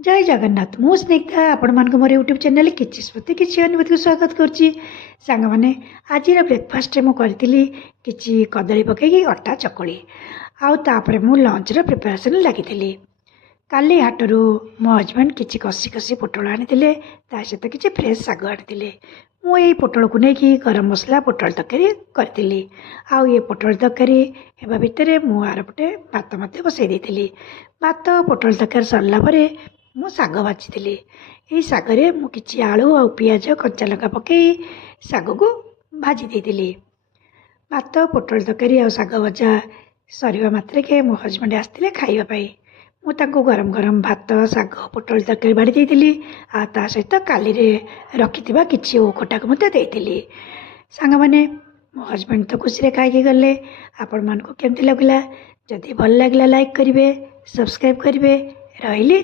जय जगन्नाथ मु स्निग्धा आपण मान मोर यूट्यूब चैनल किछि स्मृति किछि अनुभूति को स्वागत करछि। सांग माने आज ब्रेकफास्ट मु करथिली किछि कदली पकेकी अटा चकुली आउ तापरे मु लंच रो प्रिपरेशन लागिथिली। काली हाटरू मो हजबैंड किछि कसी कसी पोटल आनिथिले ता सहित किछि फ्रेश साग आनिथिले। मु एई पोटल को नेकी गरम मसला पोटल तरकारी करथिली। आउ ये पोटल तरकारी हेबा भितरे मु आरपटे भात मते बसै देथिली। भात पोटल तरकारी सरला परे मु साग बाछिथिली। एई सागरे मु किछि आलू आ पियाज कच्चा लंका पकेई साग को भाजी देथिली। भात पोटल तरकारी आ साग भजा सरिबा मात्रे मो हजबैंड आस्थिले खाइबा पाई। मु तांको गरम गरम भात साग पोटल तरकारी बाड़ी देथिली आ ता सहित काली रे रखिथिबा किछि ओखटा को मते देथिली। सांग माने मो हजबैंड तो खुशी रे खाइके गले। आपण मान को केमति लागला? जदि भल लागला लाइक करिवे, सब्सक्राइब करिवे। रहिली।